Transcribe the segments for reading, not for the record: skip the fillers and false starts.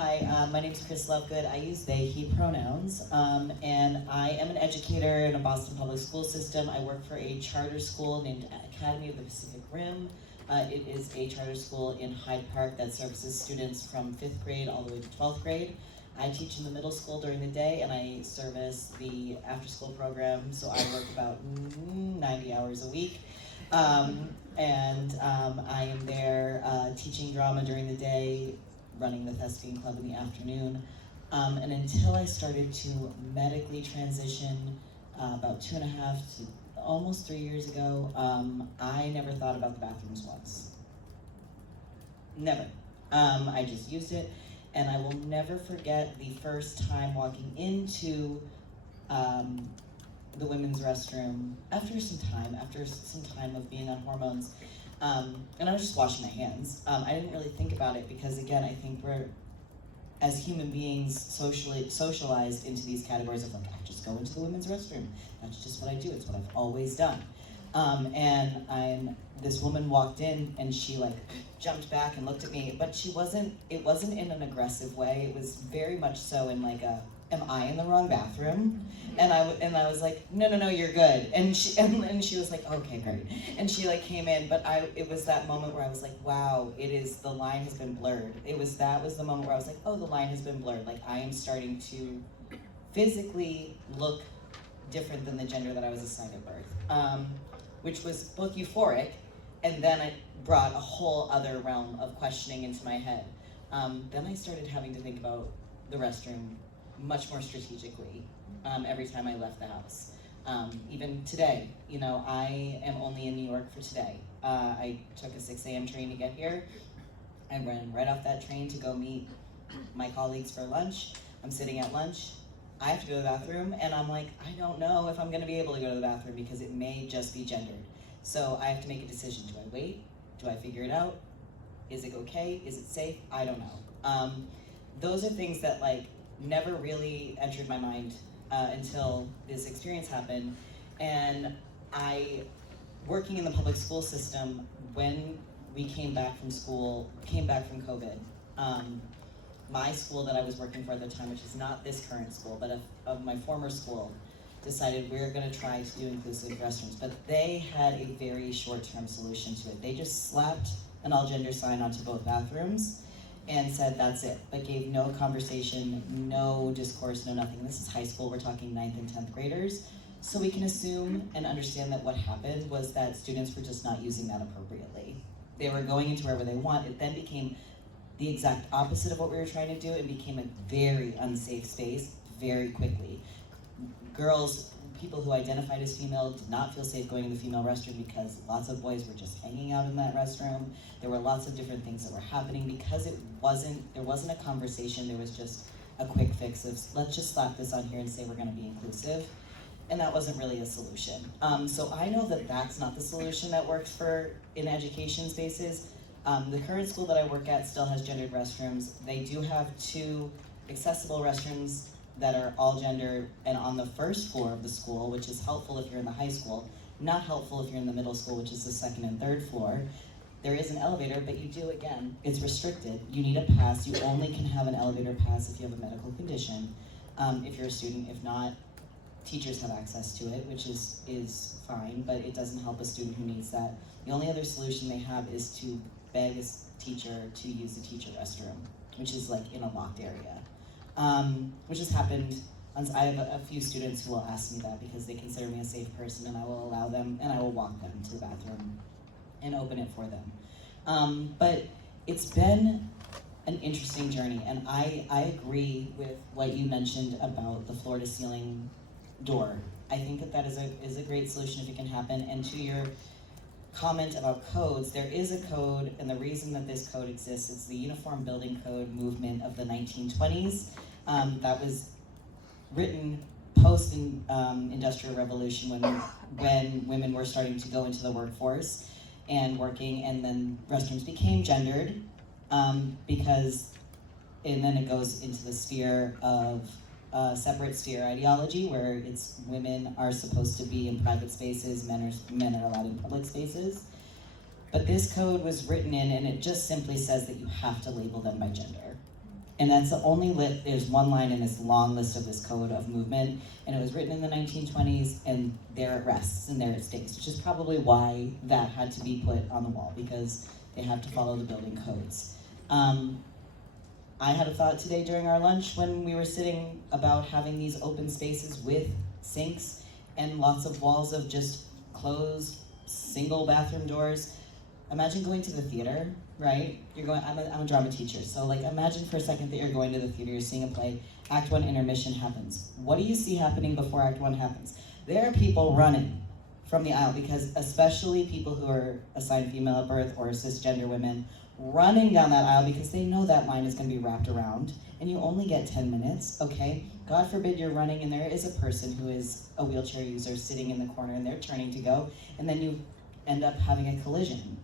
Hi, my name is Chris Lovegood. I use they, he pronouns, and I am an educator in a Boston public school system. I work for a charter school named Academy of the Pacific Rim. It is a charter school in Hyde Park that services students from 5th grade all the way to 12th grade. I teach in the middle school during the day, and I service the after-school program, so I work about 90 hours a week. I am there teaching drama during the day, running the thespian club in the afternoon. And until I started to medically transition about 2.5 to almost 3 years ago, I never thought about the bathrooms once. Never. I just used it, and I will never forget the first time walking into the women's restroom after some time of being on hormones. And I was just washing my hands. I didn't really think about it because, again, I think we're, as human beings, socialized into these categories of like, I just go into the women's restroom. That's just what I do. It's what I've always done. This woman walked in and she like jumped back and looked at me, but it wasn't in an aggressive way. It was very much so in like a, am I in the wrong bathroom? And I was like, no, you're good. And she was like, okay, great. And she like came in, but it was that moment where I was like, wow, the line has been blurred. That was the moment where I was like, oh, the line has been blurred. Like I am starting to physically look different than the gender that I was assigned at birth, which was both euphoric, and then it brought a whole other realm of questioning into my head. Then I started having to think about the restroom much more strategically every time I left the house. Even today, I am only in New York for today. I took a 6 a.m. train to get here. I ran right off that train to go meet my colleagues for lunch. I'm sitting at lunch. I have to go to the bathroom, and I'm like, I don't know if I'm gonna be able to go to the bathroom because it may just be gendered. So I have to make a decision. Do I wait? Do I figure it out? Is it okay? Is it safe? I don't know. Those are things that like never really entered my mind until this experience happened. And working in the public school system, when we came back from COVID, my school that I was working for at the time, which is not this current school, but of my former school, decided we're gonna try to do inclusive restrooms. But they had a very short-term solution to it. They just slapped an all-gender sign onto both bathrooms and said that's it, but gave no conversation, no discourse, no nothing. This is high school, we're talking 9th and 10th graders. So we can assume and understand that what happened was that students were just not using that appropriately. They were going into wherever they want. It then became the exact opposite of what we were trying to do. It became a very unsafe space very quickly. Girls, people who identified as female did not feel safe going to the female restroom because lots of boys were just hanging out in that restroom. There were lots of different things that were happening because there wasn't a conversation, there was just a quick fix of let's just slap this on here and say we're gonna be inclusive. And that wasn't really a solution. So I know that that's not the solution that works in education spaces. The current school that I work at still has gendered restrooms. They do have 2 accessible restrooms that are all gender and on the first floor of the school, which is helpful if you're in the high school, not helpful if you're in the middle school, which is the 2nd and 3rd floor. There is an elevator, but again, it's restricted. You need a pass. You only can have an elevator pass if you have a medical condition. If you're a student, if not, teachers have access to it, which is fine, but it doesn't help a student who needs that. The only other solution they have is to beg a teacher to use the teacher restroom, which is like in a locked area, which has happened. I have a few students who will ask me that because they consider me a safe person, and I will allow them, and I will walk them to the bathroom and open it for them. But it's been an interesting journey, and I agree with what you mentioned about the floor-to-ceiling door. I think that is a great solution if it can happen. And to your comment about codes, there is a code, and the reason that this code exists is the Uniform Building Code movement of the 1920s. That was written post-industrial revolution when women were starting to go into the workforce and working, and then restrooms became gendered and then it goes into the sphere of separate sphere ideology where it's women are supposed to be in private spaces, men are allowed in public spaces. But this code was written in, and it just simply says that you have to label them by gender. And that's the only there's one line in this long list of this code of movement, and it was written in the 1920s, and there it rests and there it stays, which is probably why that had to be put on the wall, because they have to follow the building codes. I had a thought today during our lunch when we were sitting about having these open spaces with sinks and lots of walls of just closed single bathroom doors. Imagine going to the theater, right? I'm a drama teacher, so like imagine for a second that you're going to the theater, you're seeing a play, Act 1 intermission happens. What do you see happening before Act 1 happens? There are people running from the aisle, because especially people who are assigned female at birth or cisgender women, running down that aisle because they know that line is going to be wrapped around, and you only get 10 minutes, okay? God forbid you're running and there is a person who is a wheelchair user sitting in the corner and they're turning to go, and then you end up having a collision.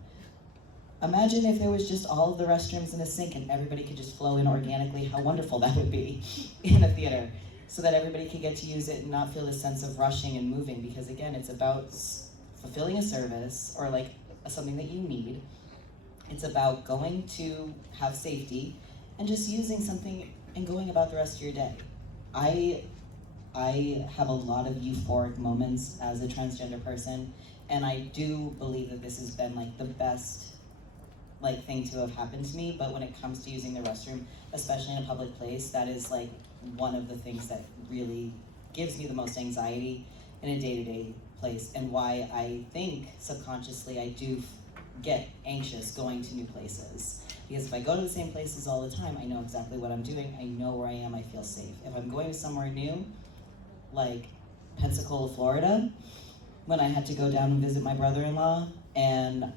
Imagine if there was just all of the restrooms in a sink and everybody could just flow in organically, how wonderful that would be in a theater, so that everybody could get to use it and not feel this sense of rushing and moving, because again, it's about fulfilling a service or like something that you need. It's about going to have safety and just using something and going about the rest of your day. I have a lot of euphoric moments as a transgender person, and I do believe that this has been like the best thing to have happened to me, but when it comes to using the restroom, especially in a public place, that is like one of the things that really gives me the most anxiety in a day-to-day place, and why I think subconsciously I do get anxious going to new places. Because if I go to the same places all the time, I know exactly what I'm doing, I know where I am, I feel safe. If I'm going to somewhere new, like Pensacola, Florida, when I had to go down and visit my brother-in-law, and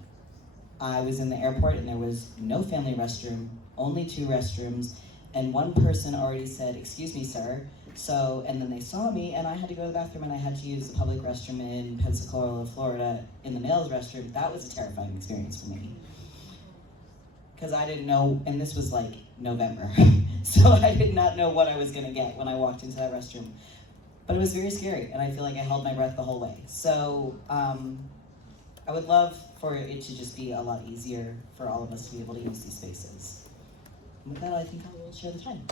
I was in the airport and there was no family restroom, only 2 restrooms, and one person already said, "Excuse me, sir." So, and then they saw me and I had to go to the bathroom and I had to use the public restroom in Pensacola, Florida, in the male's restroom. That was a terrifying experience for me. Because I didn't know, and this was like November, so I did not know what I was gonna get when I walked into that restroom. But it was very scary, and I feel like I held my breath the whole way. So, I would love for it to just be a lot easier for all of us to be able to use these spaces. And with that, I think I will share the time.